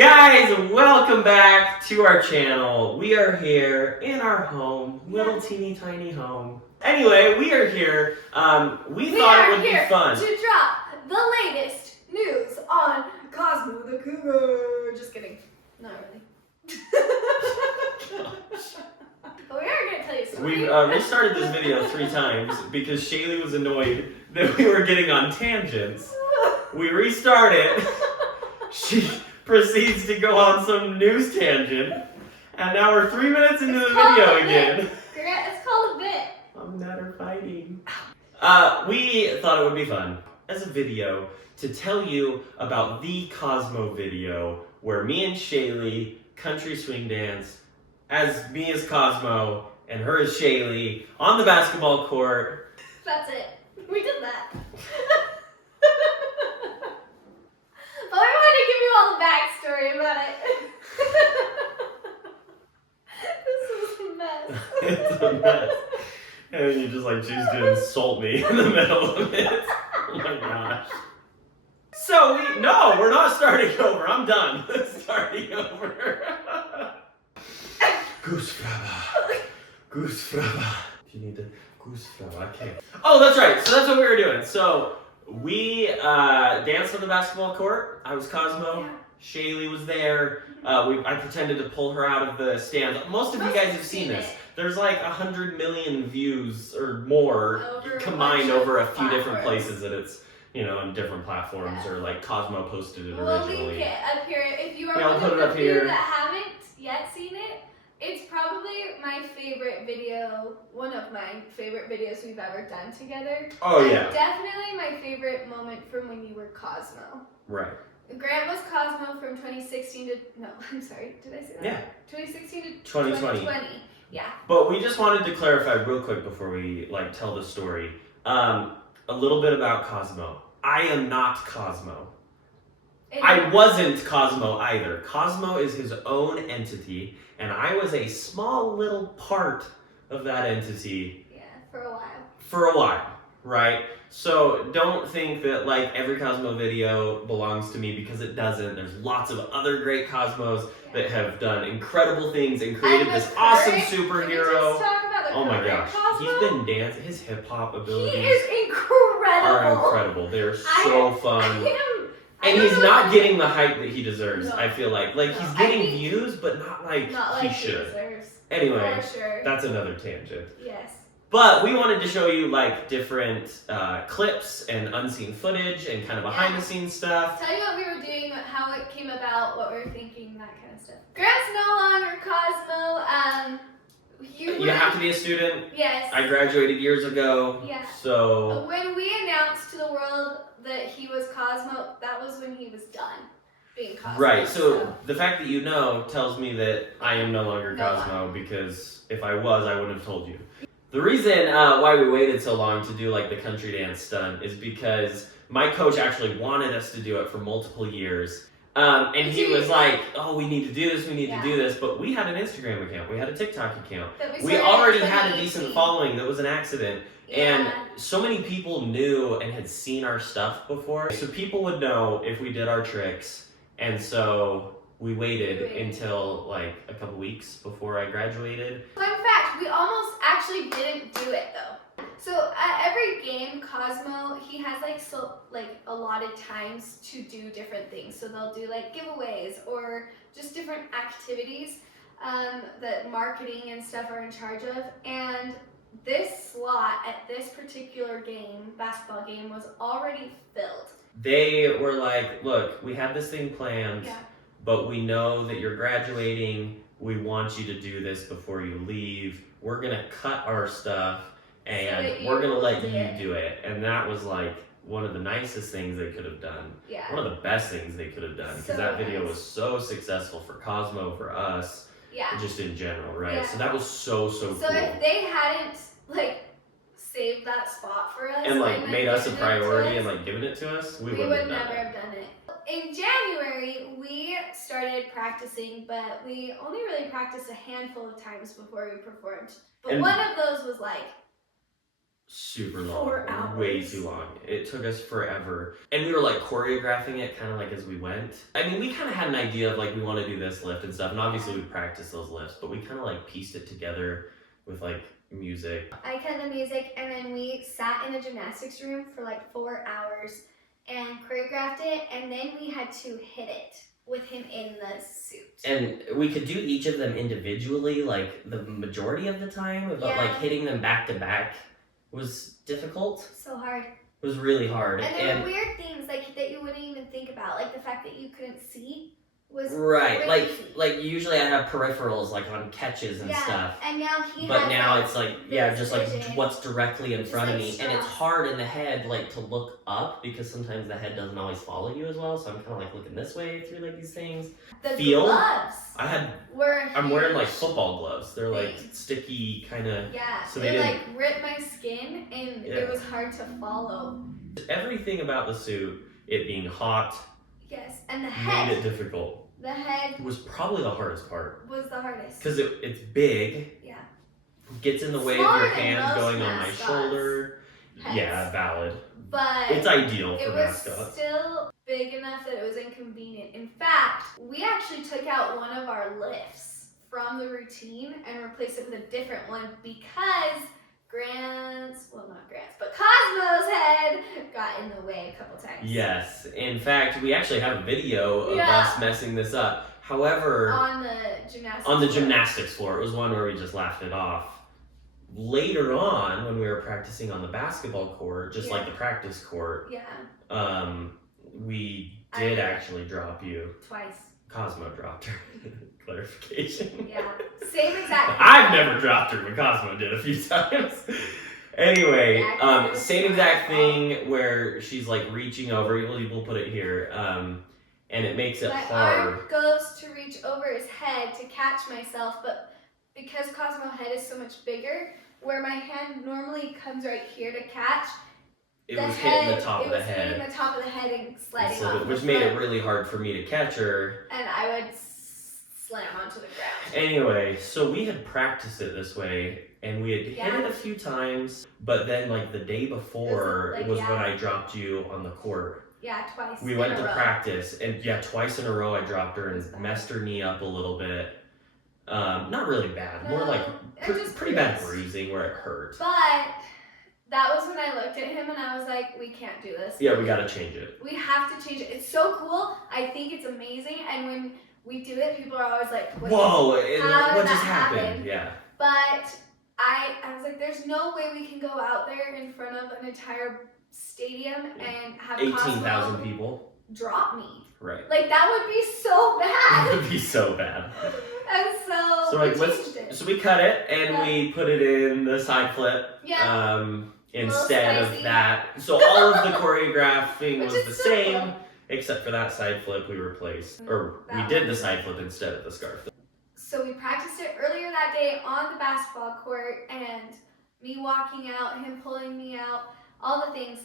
Guys, welcome back to our channel. We are here in our home, little teeny tiny home. Anyway, we are here. We thought it would be fun to drop the latest news on Cosmo the Cougar. Just kidding. Not really. But we are going to tell you a story. We've restarted this video 3 times because Shalee was annoyed that we were getting on tangents. We restart it. She proceeds to go on some news tangent. And now we're 3 minutes into the video again. It's called a bit. I'm never fighting. We thought it would be fun as a video to tell you about the Cosmo video where me and Shalee country swing dance as me as Cosmo and her as Shalee on the basketball court. That's it. We did that. But I wanted to give you all the backstory about it. This was a mess. It's a mess. And then you just like choose to insult me in the middle of it. Oh my gosh. So we're not starting over. I'm done. Starting over. Goose fraba. Goose fraba. Do you need the goose fraba? I can't. Oh, that's right. So that's what we were doing. So we danced on the basketball court. I was Cosmo. Yeah. Shalee was there. I pretended to pull her out of the stands. Most of you guys have seen this. There's like 100 million views or more combined over a few different places that it's, on different platforms, or like Cosmo posted it originally. We'll link it up here. If you are I'll one put it up of you here. that haven't yet seen it, it's probably my favorite video, one of my favorite videos we've ever done together. Oh yeah. And definitely my favorite moment from when you were Cosmo. Right. Grant was Cosmo from 2016 to, no, I'm sorry, did I say that? Yeah. 2016 to 2020. Yeah. But we just wanted to clarify real quick before we tell the story. A little bit about Cosmo. I am not Cosmo. I wasn't Cosmo either. Cosmo is his own entity, and I was a small little part of that entity. Yeah, for a while. For a while, right? So don't think that like every Cosmo video belongs to me, because it doesn't. There's lots of other great Cosmos that have done incredible things and created this awesome superhero. Can we just talk about the oh my gosh, Cosmo? he's been dancing. His hip hop abilities He is incredible. are incredible. They're so fun. And he's know not getting the hype that he deserves, No. I feel like. Like, he's getting views, but not like he should. Deserves. Anyway, For sure. that's another tangent. Yes. But we wanted to show you like different clips and unseen footage and kind of behind the scenes stuff. Tell you what we were doing, how it came about, what we were thinking, that kind of stuff. Grant's no longer Cosmo. You have to be a student. Yes. I graduated years ago. Yeah. So when we announced to the world that he was Cosmo, that was when he was done being Cosmo. Right. So the fact that you know tells me that I am no longer No Cosmo, because if I was, I wouldn't have told you. The reason why we waited so long to do like the country dance stunt is because my coach actually wanted us to do it for multiple years. And he was like, oh, we need to do this, we need to do this. But we had an Instagram account, we had a TikTok account. We already had a decent following that was an accident. And so many people knew and had seen our stuff before. So people would know if we did our tricks. And so we waited until like a couple weeks before I graduated. Fun fact, we almost actually didn't do it though. So at every game, Cosmo, he has like allotted times to do different things. So they'll do like giveaways or just different activities that marketing and stuff are in charge of. And this slot at this particular game, basketball game, was already filled. They were like, look, we have this thing planned. Yeah. But we know that you're graduating. We want you to do this before you leave. We're going to cut our stuff and we're going to let you do it. And that was like one of the nicest things they could have done. Yeah. One of the best things they could have done, because that video was so successful for Cosmo, for us, just in general, right? Yeah. So that was so cool. So if they hadn't like saved that spot for us and like made us a priority and like given it to us, we would never have done it. In January, we started practicing, but we only really practiced a handful of times before we performed. But one of those was like super long. 4 hours. Way too long. It took us forever. And we were like choreographing it kind of like as we went. I mean, we kind of had an idea of like we want to do this lift and stuff. And obviously we practiced those lifts, but we kind of like pieced it together with like music. I cut the music and then we sat in the gymnastics room for like 4 hours and choreographed it, and then we had to hit it with him in the suit. And we could do each of them individually, like the majority of the time, but like hitting them back to back was difficult. So hard. It was really hard. And there were weird things like that you wouldn't even think about, like the fact that you couldn't see was right. crazy. Like usually I have peripherals like on catches and stuff. And now but now it's like just like vision. what's directly in front of me, strong. and it's hard in the head like to look up because sometimes the head doesn't always follow you as well. So I'm kind of like looking this way through like these things. The Feel. gloves. I'm wearing like football gloves. They're like sticky kind of. Yeah. So they like ripped my skin, and Yeah. it was hard to follow. Everything about the suit, it being hot, Yes, and the made head. it difficult. The head It was probably the hardest part was the hardest. because it's big. Yeah. Gets in the way Smaller of your than hands most going on my mascots' shoulder. heads. Yeah, valid. But It's ideal it for was mascots. still big enough that it was inconvenient. In fact, we actually took out one of our lifts from the routine and replaced it with a different one because but Cosmo's head got in the way a couple times. Yes. In fact, we actually have a video of us messing this up. However, on the gymnastics floor, it was one where we just laughed it off. Later on, when we were practicing on the basketball court, just like the practice court, we did actually drop you. Twice. Cosmo dropped her. Clarification. Yeah. Same exact. I've never dropped her, but Cosmo did a few times. Anyway, same exact thing where she's like reaching over. We'll put it here. And it makes it hard. My arm goes to reach over his head to catch myself, but because Cosmo's head is so much bigger, where my hand normally comes right here to catch, it was hitting the top of the head. Hitting the top of the head and sliding off. Which made it really hard for me to catch her. And I would slam onto the ground. Anyway, so we had practiced it this way, and we had hit it a few times, but then like the day before was when I dropped you on the court. Yeah, twice. We went to practice, and twice in a row I dropped her and messed her knee up a little bit. Not really bad, more like pretty bad bruising where it hurt. But that was when I looked at him and I was like, we can't do this. Yeah, we gotta change it. We have to change it. It's so cool. I think it's amazing. And when we do it, people are always like, whoa, what just happen? happened? Yeah. But I was like, there's no way we can go out there in front of an entire stadium and have 18,000 people drop me. Right. Like that would be so bad. It would be so bad. And so like it. So we cut it and we put it in the side flip. Yeah. Instead of that. So all of the choreographing was the same, cool. Except for that side flip we replaced. Or we did the side flip instead of the scarf. So we practiced it earlier that day on the basketball court, and me walking out, him pulling me out, all the things.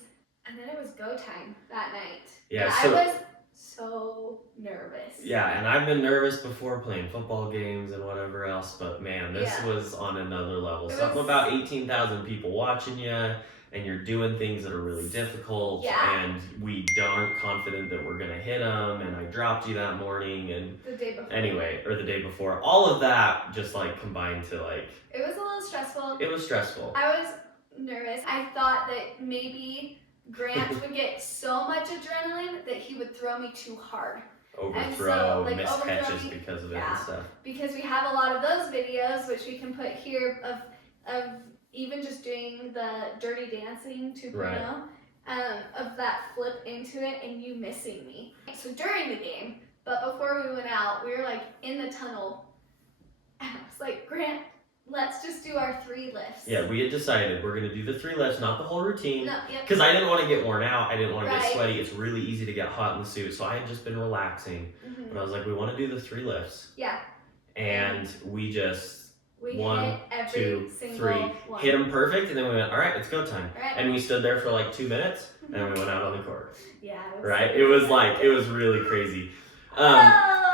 And then it was go time that night. Yeah, I was so nervous. Yeah, and I've been nervous before playing football games and whatever else, but man, this was on another level. Something about 18,000 people watching you, and you're doing things that are really difficult, and we aren't confident that we're going to hit them, and I dropped you that morning, and the day before. Anyway, or the day before. All of that just like combined to like... It was a little stressful. It was stressful. I was nervous. I thought that maybe Grant would get so much adrenaline that he would throw me too hard. Overthrow, miss catches because of it and stuff. Because we have a lot of those videos, which we can put here, of even just doing the Dirty Dancing 2.0, of that flip into it and you missing me. So during the game, but before we went out, we were like in the tunnel, and I was like, Grant, let's just do our 3 lifts. Yeah, we had decided we're going to do the 3 lifts, not the whole routine. No, because I didn't want to get worn out. I didn't want to get sweaty. It's really easy to get hot in the suit. So I had just been relaxing. But I was like, we want to do the 3 lifts. Yeah. And we just, we 1, hit every 2, 3, one. hit them perfect. And then we went, all right, it's go time. Right. And we stood there for like 2 minutes. And then we went out on the court. Yeah. It was really crazy.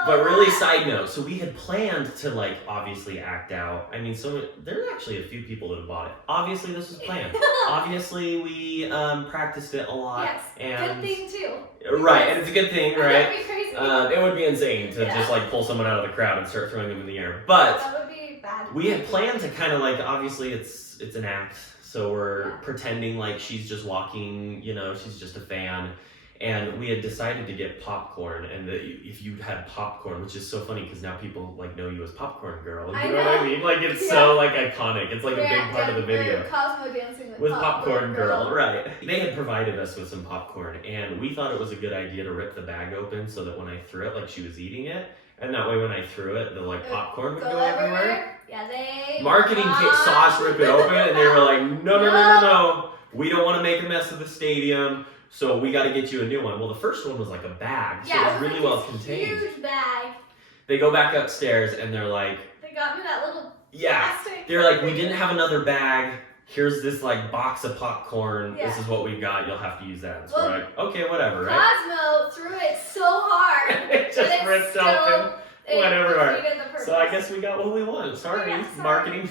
But really, side note, so we had planned to like obviously act out. I mean, so there's actually a few people that have bought it. Obviously, this was planned. Obviously, we practiced it a lot. Yes, And good thing too. right, and it's a good thing, right? That'd be crazy. It would be insane to just like pull someone out of the crowd and start throwing them in the air. But that would be bad. we had planned to kind of like, obviously, it's an act, so we're pretending like she's just walking. You know, she's just a fan. And we had decided to get popcorn, and if you had popcorn, which is so funny because now people like know you as Popcorn Girl. You know what I mean? Like it's so like iconic. It's like a big part of the video. Cosmo dancing with Popcorn Girl, right? They had provided us with some popcorn, and we thought it was a good idea to rip the bag open so that when I threw it, like she was eating it, and that way when I threw it, the like popcorn would go everywhere. Yeah, they marketing saw us rip it open, and they were like, no. We don't want to make a mess of the stadium. So we got to get you a new one. Well, the first one was like a bag, so it was really well contained. Huge bag. They go back upstairs and they're like, they got me that little plastic. They're like, we didn't have another bag. Here's this like box of popcorn. Yeah. This is what we've got. You'll have to use that. So we're like, okay, whatever, right? Cosmo threw it so hard. It just ripped open. Whatever. Right. So I guess we got what we want. Sorry, marketing.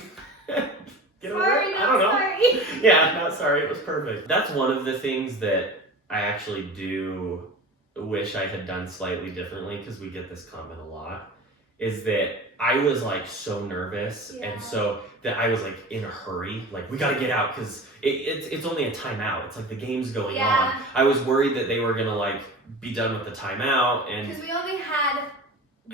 Get over it. I don't know. Sorry. Yeah, not sorry. It was perfect. That's one of the things that I actually do wish I had done slightly differently, because we get this comment a lot, is that I was like so nervous and so that I was like in a hurry, like we got to get out because it's only a timeout. It's like the game's going on. I was worried that they were going to like be done with the timeout, and because we only had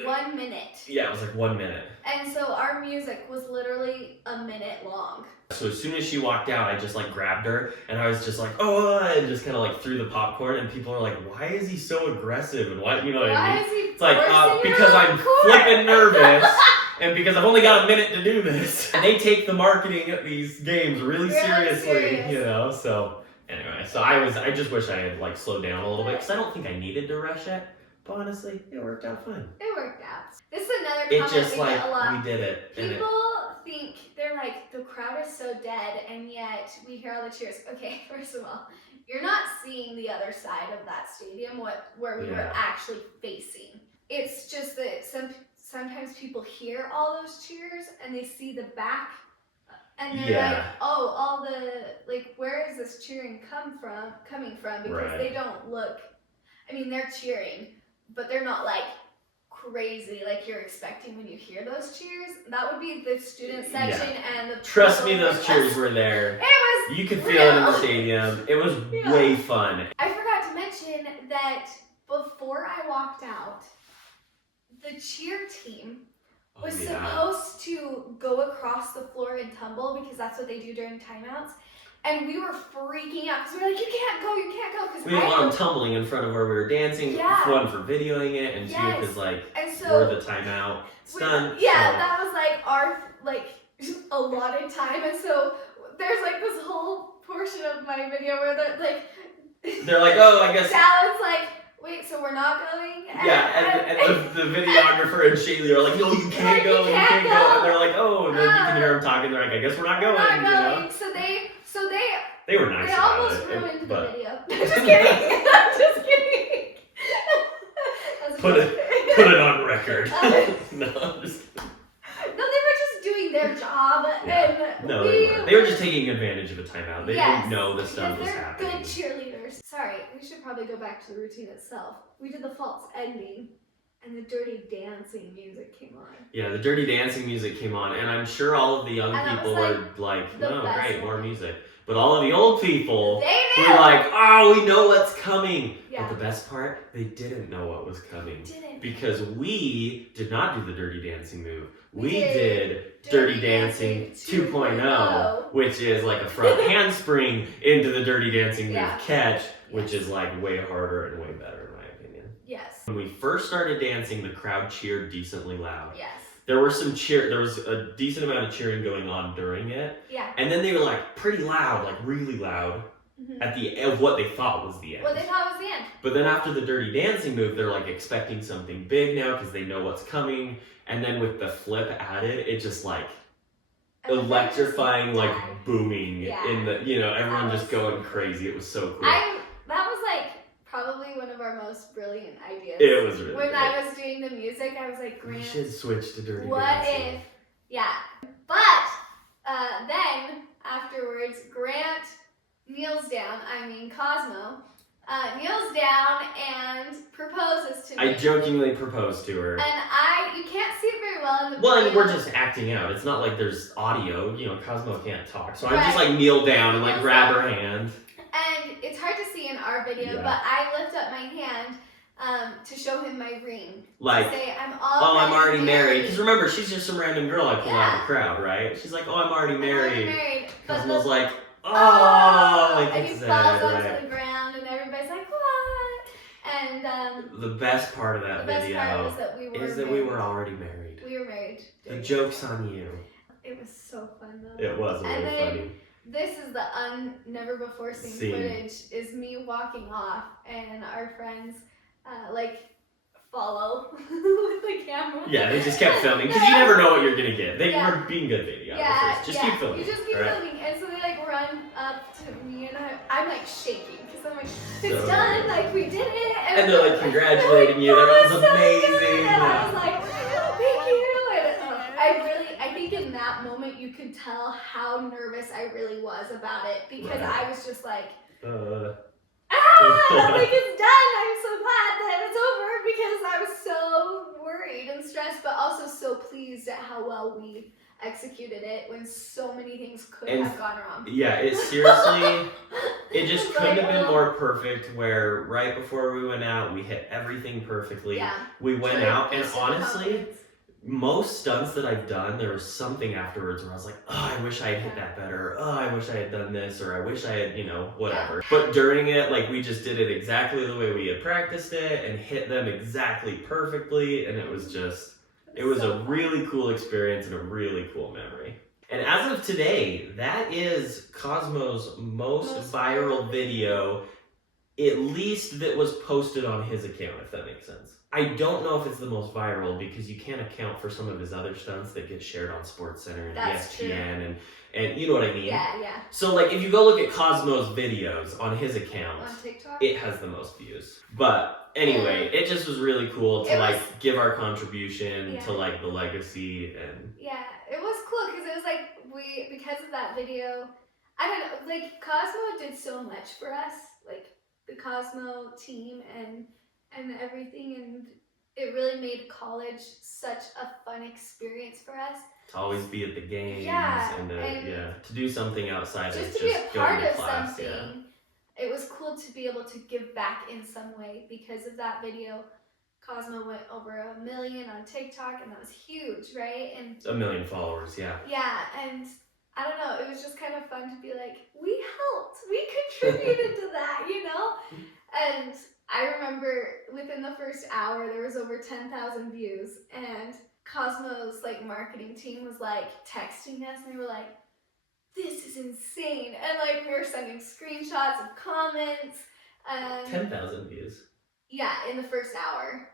1 minute. Yeah, it was like 1 minute. And so our music was literally a minute long. So as soon as she walked out, I just like grabbed her and I was just like, oh, and just kind of like threw the popcorn, and people are like, why is he so aggressive? And why, you know what I mean? Why is he it's like, because I'm flipping nervous and because I've only got a minute to do this. And they take the marketing at these games really seriously, you know? So anyway, so I just wish I had like slowed down a little bit, because I don't think I needed to rush it. But honestly, it worked out fine. It worked out. This is another comment It just we like, get a lot. we did it. People think, they're like, the crowd is so dead, and yet we hear all the cheers. Okay, first of all, you're not seeing the other side of that stadium, where we were actually facing. It's just that sometimes people hear all those cheers, and they see the back, and they're like, oh, all the, like, where is this cheering coming from? Because they don't look, I mean, they're cheering, but they're not like crazy like you're expecting when you hear those cheers. That would be the student section and the. Trust me, those cheers were there. It was. You could feel it in the stadium. It was way fun. I forgot to mention that before I walked out, the cheer team was supposed to go across the floor and tumble, because that's what they do during timeouts. And we were freaking out because we were like, you can't go. Because we didn't want them tumbling in front of where we were dancing. One, for videoing it, and two, because like we're the timeout stunt. That was like our allotted time, and so there's like this whole portion of my video where they're like, oh, I guess. Sal's like, wait, so we're not going? And the videographer and Shalee are like, no, you can't go, you can't go. And they're like, oh, and then you can hear them talking. They're like, I guess we're not going. You know? So they were nice. They about almost ruined the but... video. I'm just kidding. I'm just kidding. Put it on record. No, I'm just kidding. No, they were just doing their job, and no, they were just taking advantage of a timeout. They didn't know the stuff was happening. Good cheerleaders. Sorry, we should probably go back to the routine itself. We did the false ending, and the Dirty Dancing music came on. Yeah, the Dirty Dancing music came on, and I'm sure all of the young people were like, no, great, more music. But all of the old people were like, oh, we know what's coming. But the best part, they didn't know what was coming. Because we did not do the Dirty Dancing move. We did Dirty Dancing 2.0, which is like a front handspring into the Dirty Dancing move catch, which is like way harder and way better in my opinion. Yes. When we first started dancing, the crowd cheered decently loud. Yes. There was a decent amount of cheering going on during it. Yeah. And then they were like pretty loud, like really loud, at the end of what they thought was the end. What they thought was the end. But then after the Dirty Dancing move, they're like expecting something big now because they know what's coming. And then with the flip added, it just like electrifying, like booming in the, everyone just going crazy. It was so cool. That was like probably one of our most brilliant ideas. It was really When I was doing the music, I was like, We Grant, should switch to Dirty what Dancing. if, yeah. But then afterwards, Grant kneels down, Cosmo, kneels down and proposes to me. I jokingly proposed to her. And you can't see it very well in the video. Well, and we're just acting out. It's not like there's audio. You know, Cosmo can't talk. So I just Right. like kneel down and like grab her hand. And it's hard to see in our video, Yeah. but I lift up my hand to show him my ring. Like, to say, I'm already married. Because remember, she's just some random girl I pulled out of the crowd, right? She's like, oh, I'm already married. Cosmo's like, oh, like and he it's falls onto right. the ground, and everybody's like, what? And the best part of that video was that we were already married. We were married. The joke's on you. It was so fun though. It was really funny. This is the never before seen footage. Is me walking off, and our friends follow with the camera. Yeah, they just kept filming because you never know what you're gonna get. They were being good videographers. Just keep filming. You just keep filming, and so they run up to me, and I'm shaking because I'm like, it's done, we did it. And they're like congratulating you. That was amazing. Good. And I was like, thank you. And I think in that moment you could tell how nervous I really was about it because I was just like, it's done. I'm so glad that it's over because I was so worried and stressed, but also so pleased at how well we executed it when so many things could have gone wrong. Yeah, it seriously, it just couldn't have been more perfect where right before we went out, we hit everything perfectly. Yeah. We went out and honestly, most stunts that I've done, there was something afterwards where I was like, oh, I wish I had hit that better. Oh, I wish I had done this, or I wish I had, whatever. Yeah. But during it, we just did it exactly the way we had practiced it and hit them exactly perfectly. And it was just, it was a really cool experience and a really cool memory. And as of today, that is Cosmo's most viral video, at least that was posted on his account, if that makes sense. I don't know if it's the most viral because you can't account for some of his other stunts that get shared on SportsCenter and ESPN and you know what I mean? Yeah. So if you go look at Cosmo's videos on his account, on TikTok, it has the most views. But anyway, it just was really cool to give our contribution to the legacy and it was cool because it was because of that video, I don't know, Cosmo did so much for us, the Cosmo team and everything, and it really made college such a fun experience for us. To always be at the games and to do something outside of just be a part of class, something. Yeah. It was cool to be able to give back in some way because of that video. Cosmo went over 1 million on TikTok, and that was huge, right? And 1 million followers, yeah. Yeah, and I don't know, it was just kind of fun to be like, we helped, we contributed to that, And I remember within the first hour, there was over 10,000 views, and Cosmo's marketing team was texting us, and they were like, this is insane. And we were sending screenshots of comments. 10,000 views? Yeah, in the first hour.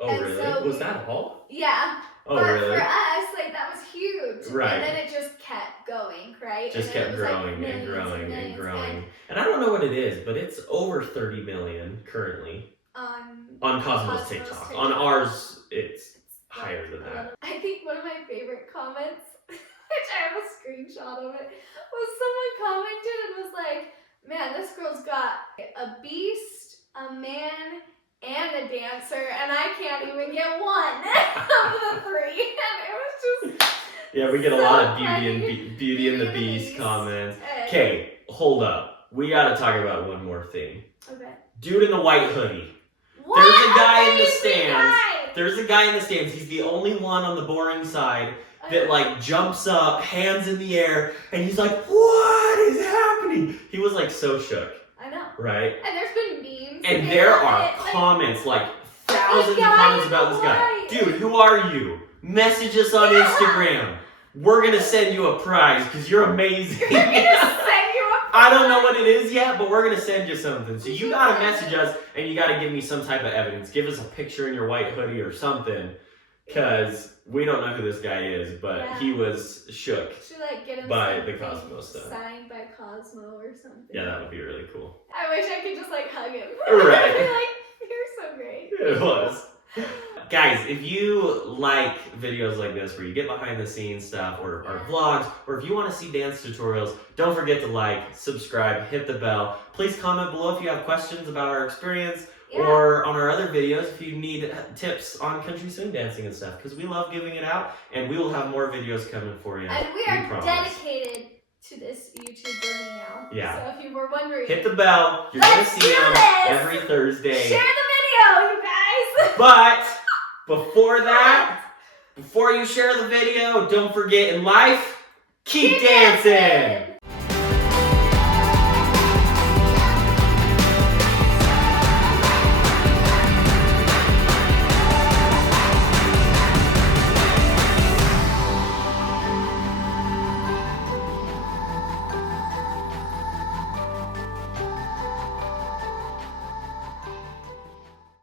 Oh, and really? So was that all? Yeah. Oh, really? For us, that was huge. Right. And then it just kept going, right? Just kept growing and growing and growing. And I don't know what it is, but it's over 30 million currently. On Cosmo's TikTok. On ours, it's higher than that. I think one of my favorite comments, which I have a screenshot of it, was someone commented and was like, man, this girl's got a beast, a man, and a dancer, and I can't even get one of the three. And it was just we get a lot of Beauty and the Beast comments. Okay, hold up. We gotta talk about one more thing. Okay. Dude in the white hoodie. What? There's a guy in the stands. There's a guy in the stands. He's the only one on the boring side that jumps up, hands in the air, and he's like, what is happening? He was so shook. I know. Right? And there's been memes. And there are comments, thousands of comments about this guy. Dude, who are you? Message us on Instagram. We're gonna send you a prize because you're amazing. We're gonna send you a prize. I don't know what it is yet, but we're gonna send you something. So you gotta message us and you gotta give me some type of evidence. Give us a picture in your white hoodie or something. Because we don't know who this guy is, but he was shook get him by the Cosmo stuff. Signed by Cosmo or something. Yeah, that would be really cool. I wish I could just hug him. Right. I'd be like, you're so great. It was. Guys, if you like videos like this where you get behind the scenes stuff or vlogs, or if you want to see dance tutorials, don't forget to like, subscribe, hit the bell. Please comment below if you have questions about our experience or on our other videos if you need tips on country swing dancing and stuff, because we love giving it out, and we will have more videos coming for you. And we are dedicated to this YouTube journey now. Yeah. So if you were wondering, hit the bell. You're going to see them every Thursday. Share the video, you guys. But before that, before you share the video, don't forget in life, keep dancing.